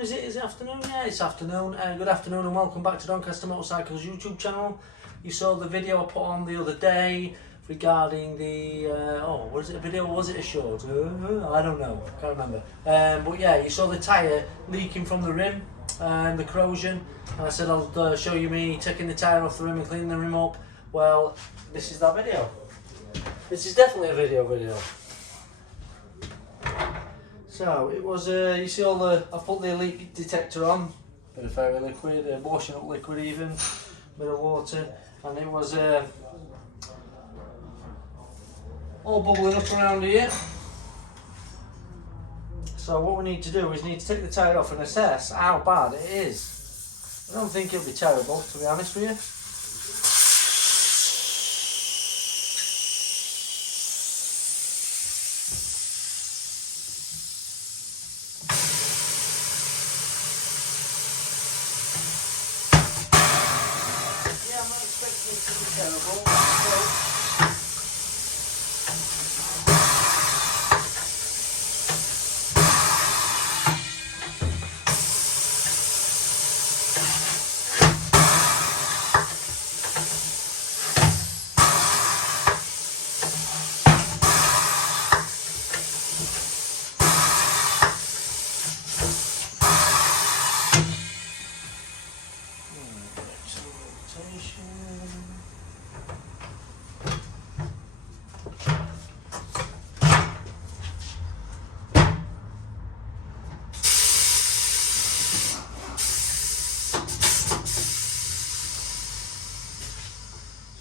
afternoon, is it? Is it afternoon? Yeah, it's afternoon. Good afternoon and welcome back to Doncaster Motorcycles YouTube channel. You saw the video I put on the other day regarding the, was it a video or was it a short? I don't know, can't remember. But yeah, you saw the tyre leaking from the rim, the corrosion. And I said I'll show you me taking the tyre off the rim and cleaning the rim up. Well, this is that video. This is definitely a video. So it was, you see all the, I put the leak detector on, bit of fairy liquid, washing up liquid even, bit of water, and it was all bubbling up around here. So what we need to do is need to take the tyre off and assess how bad it is. I don't think it'll be terrible, to be honest with you. I'm not expecting it to be terrible.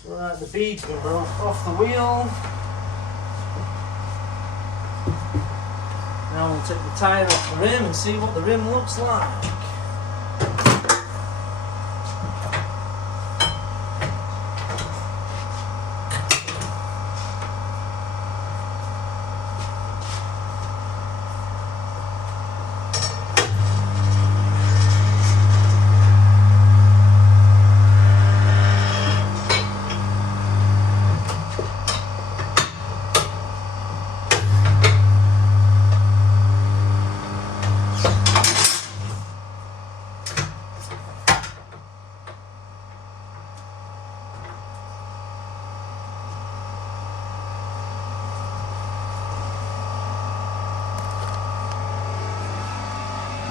Right, the bead's been broke off the wheel. Now we'll take the tyre off the rim and see what the rim looks like.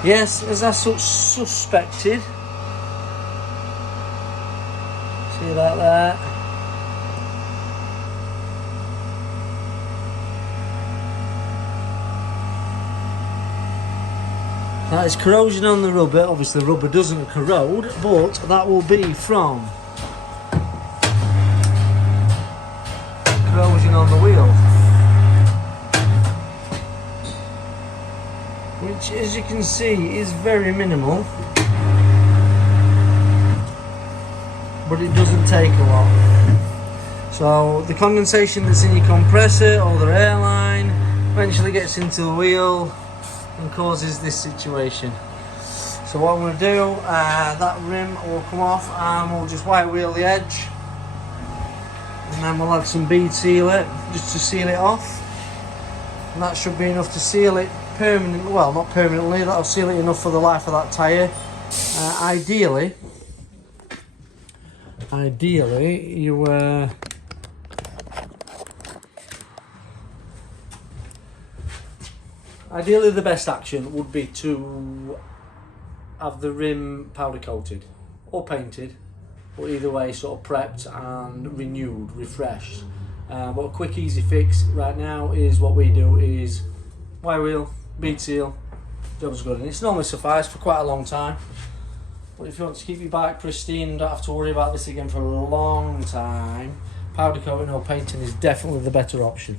Yes, as I suspected. See that there? That is corrosion on the rubber. Obviously rubber doesn't corrode, but that will be from corrosion on the wheel. Which, as you can see, is very minimal, but it doesn't take a lot. So the condensation that's in your compressor or the airline eventually gets into the wheel and causes this situation. So what I'm going to do, that rim will come off and we'll just white wheel the edge, and then we'll add some bead sealer just to seal it off, and that should be enough to seal it permanently. Well, not permanently, that'll seal it enough for the life of that tyre. Ideally the best action would be to have the rim powder coated or painted, but either way sort of prepped and renewed, refreshed. But a quick easy fix right now is what we do is white wheel, bead seal, job's good, and it's normally sufficed for quite a long time. But if you want to keep your bike pristine and don't have to worry about this again for a long time, powder coating or painting is definitely the better option.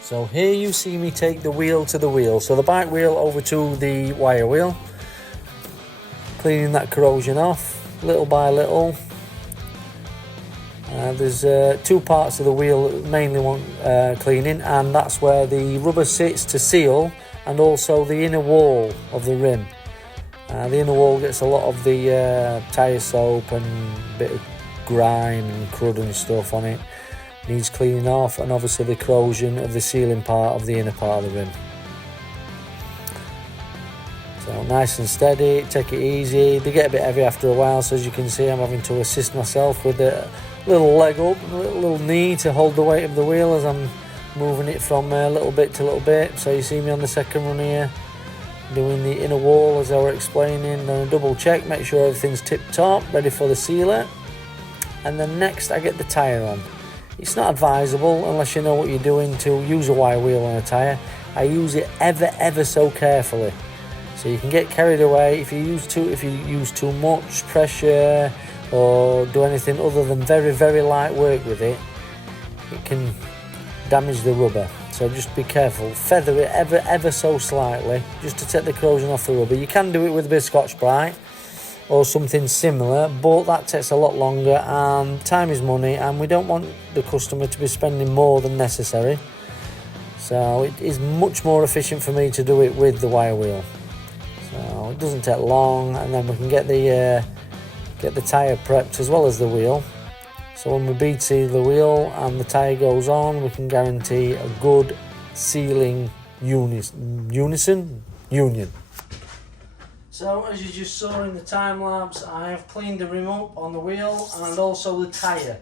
So here you see me take the wheel to the wheel, so the bike wheel over to the wire wheel, cleaning that corrosion off little by little. There's two parts of the wheel that mainly want cleaning, and that's where the rubber sits to seal, and also the inner wall of the rim. The inner wall gets a lot of the tyre soap and a bit of grime and crud and stuff on it. Needs cleaning off, and obviously the corrosion of the sealing part of the inner part of the rim. nice and steady, take it easy. They get a bit heavy after a while, so as you can see I'm having to assist myself with a little leg up, a little knee to hold the weight of the wheel as I'm moving it from little bit to little bit. So you see me on the second run here doing the inner wall as I was explaining, then a double check, make sure everything's tip top, ready for the sealer, and then next I get the tyre on. It's not advisable unless you know what you're doing to use a wire wheel on a tyre. I use it ever so carefully, so you can get carried away if you use too much pressure or do anything other than very light work with it. It can damage the rubber. So just be careful, feather it ever so slightly, just to take the corrosion off the rubber. You can do it with a bit of Scotch-Brite or something similar, but that takes a lot longer and time is money, and we don't want the customer to be spending more than necessary. So it is much more efficient for me to do it with the wire wheel. So it doesn't take long, and then we can get the tyre prepped as well as the wheel. So when we bead seal the wheel and the tyre goes on, we can guarantee a good sealing union. So as you just saw in the time lapse, I have cleaned the rim up on the wheel and also the tyre.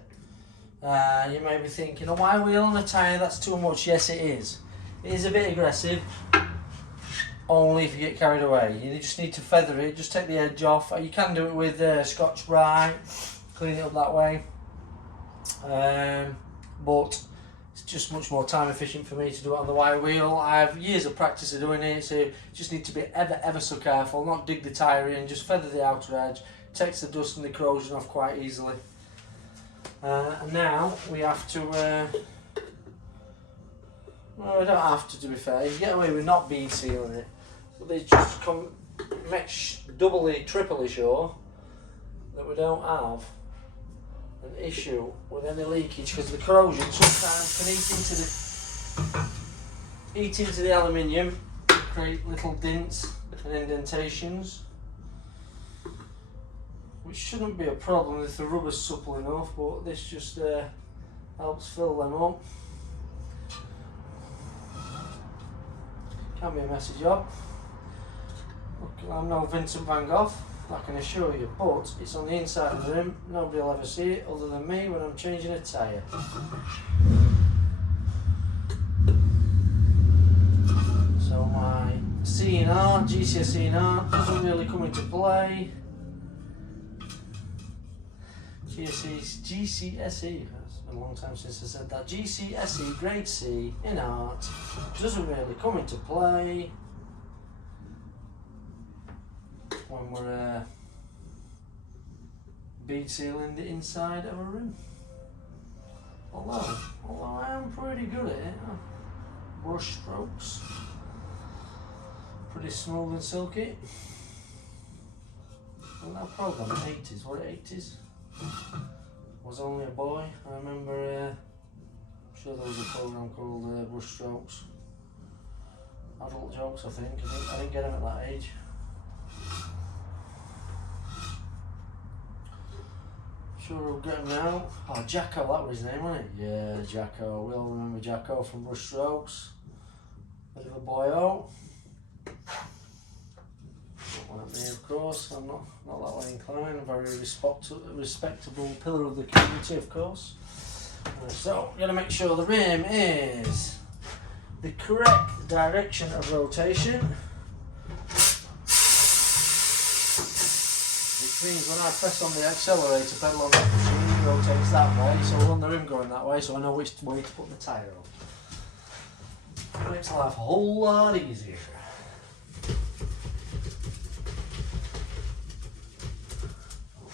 You may be thinking, a wire wheel on a tyre, that's too much. Yes, it is. It is a bit aggressive, only if you get carried away. You just need to feather it, just take the edge off. You can do it with Scotch-Brite, clean it up that way. But it's just much more time efficient for me to do it on the wire wheel. I have years of practice of doing it, so you just need to be ever so careful, not dig the tyre in, just feather the outer edge, takes the dust and the corrosion off quite easily. And now we have to, well, we don't have to be fair, you get away with not bead sealing it, but they just make doubly, triply sure that we don't have an issue with any leakage, because the corrosion sometimes can eat into the aluminium, create little dints and indentations, which shouldn't be a problem if the rubber's supple enough, but this just helps fill them up. Can be a messy job. Look, I'm no Vincent van Gogh, I can assure you, but it's on the inside of the rim. Nobody will ever see it other than me when I'm changing a tyre. So my C&R, GCSE&R doesn't really come into play. GCSE, that's been a long time since I said that. GCSE grade C in art doesn't really come into play when we're bead sealing the inside of a rim. Although I am pretty good at it. Brush strokes, pretty smooth and silky. Well, that program, 80s, what 80s? Was only a boy. I remember, I'm sure there was a program called Brush Strokes. Adult jokes, I think. I didn't get them at that age. Sure we'll get him now. Oh, Jacko, that was his name, wasn't it? Yeah, Jacko. We all remember Jacko from Brush Strokes. Bit of a boyo. Not like me, of course. I'm not that way inclined. I'm a very respectable pillar of the community, of course. So, I'm going to make sure the rim is the correct direction of rotation. Means when I press on the accelerator pedal on the machine, it rotates that way, so I want the rim going that way, so I know which way to put the tyre on. It makes life a whole lot easier.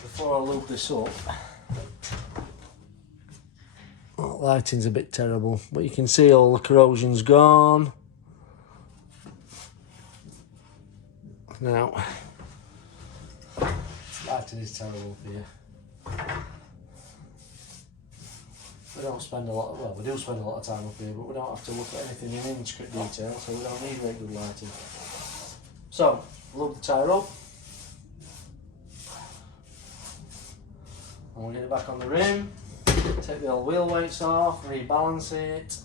Before I loop this up, well, lighting's a bit terrible, but you can see all the corrosion's gone. Now, lighting is terrible for you. We don't spend a lot of, well, we do spend a lot of time up here, but we don't have to look at anything in intricate detail, so we don't need very good lighting. So, load the tyre up. And we'll get it back on the rim. Take the old wheel weights off, rebalance it.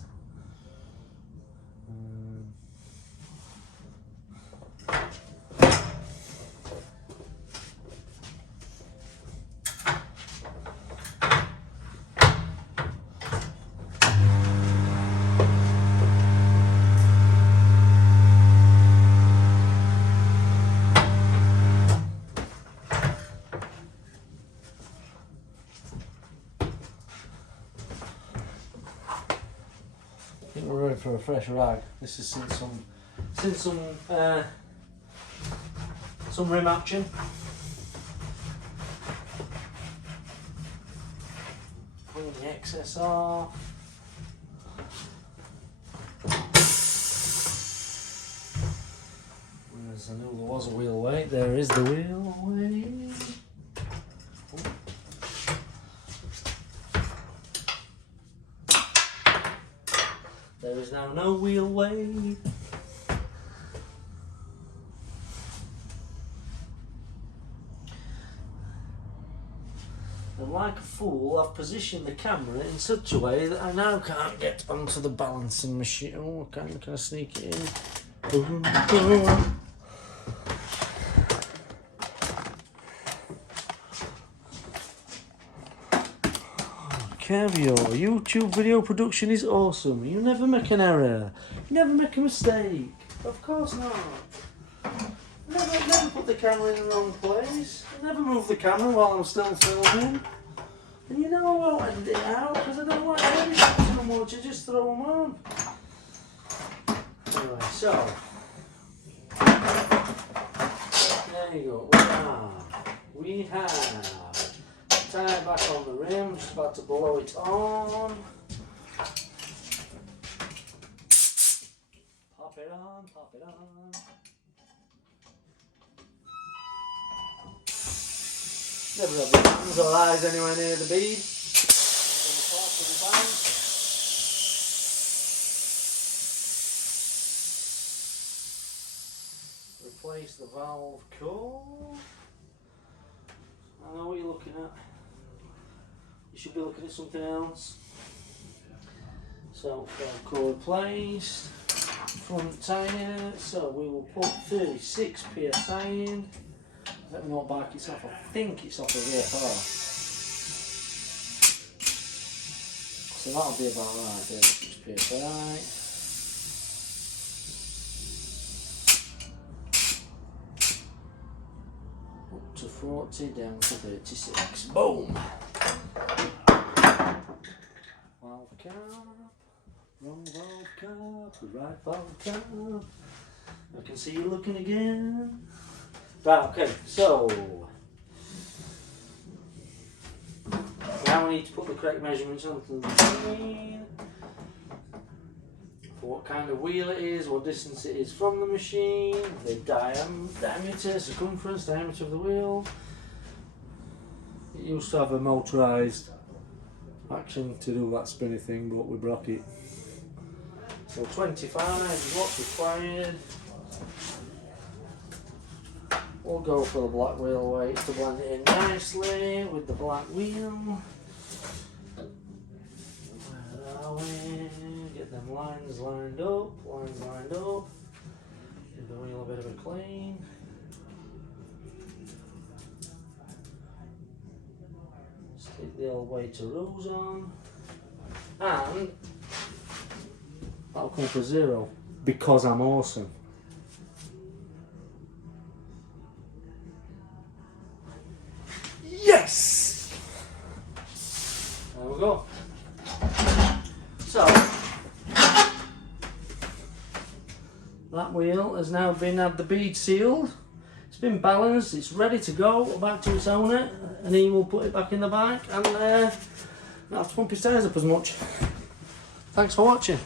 think we're ready for a fresh rag. This is since some rim action. Clean the excess off. I knew there was a wheel weight. There is the wheel weight. There is now no wheel weight. And like a fool, I've positioned the camera in such a way that I now can't get onto the balancing machine. Oh, can I sneak it in? Caviar, YouTube video production is awesome. You never make an error. You never make a mistake. Of course not. Never put the camera in the wrong place. I never move the camera while I'm still filming. And you know I won't edit it out because I don't like editing too much. I just throw them on. Anyway, so there you go. We have tyre back on the rim, just about to blow it on. Pop it on, pop it on. Never have your hands or eyes anywhere near the bead. Replace the valve core. I know what you're looking at. You should be looking at something else. So, valve core replaced. Front tyre. So we will put 36 psi in. Let me know what bike it's off. I think it's off of VFR. So that'll be about right. 36 psi. Up to 40, down to 36. Boom! Valve cap, wrong valve cap, the right valve cap. I can see you looking again. Right, okay, so now we need to put the correct measurements onto the machine. For what kind of wheel it is, what distance it is from the machine, the diameter, circumference, diameter of the wheel. It used to have a motorised action to do that spinny thing, but we broke it. So 25 is what's required. We'll go for the black wheel weight to blend it in nicely with the black wheel. Where are we? Get them lines lined up, Give the wheel a bit of a clean. Stick the old weightaroos on. And that'll come for 0 because I'm awesome. Yes! There we go. So, that wheel has now had the bead sealed. It's been balanced, it's ready to go back to its owner, and he will put it back in the bike and not have to pump his tyres up as much. Thanks for watching.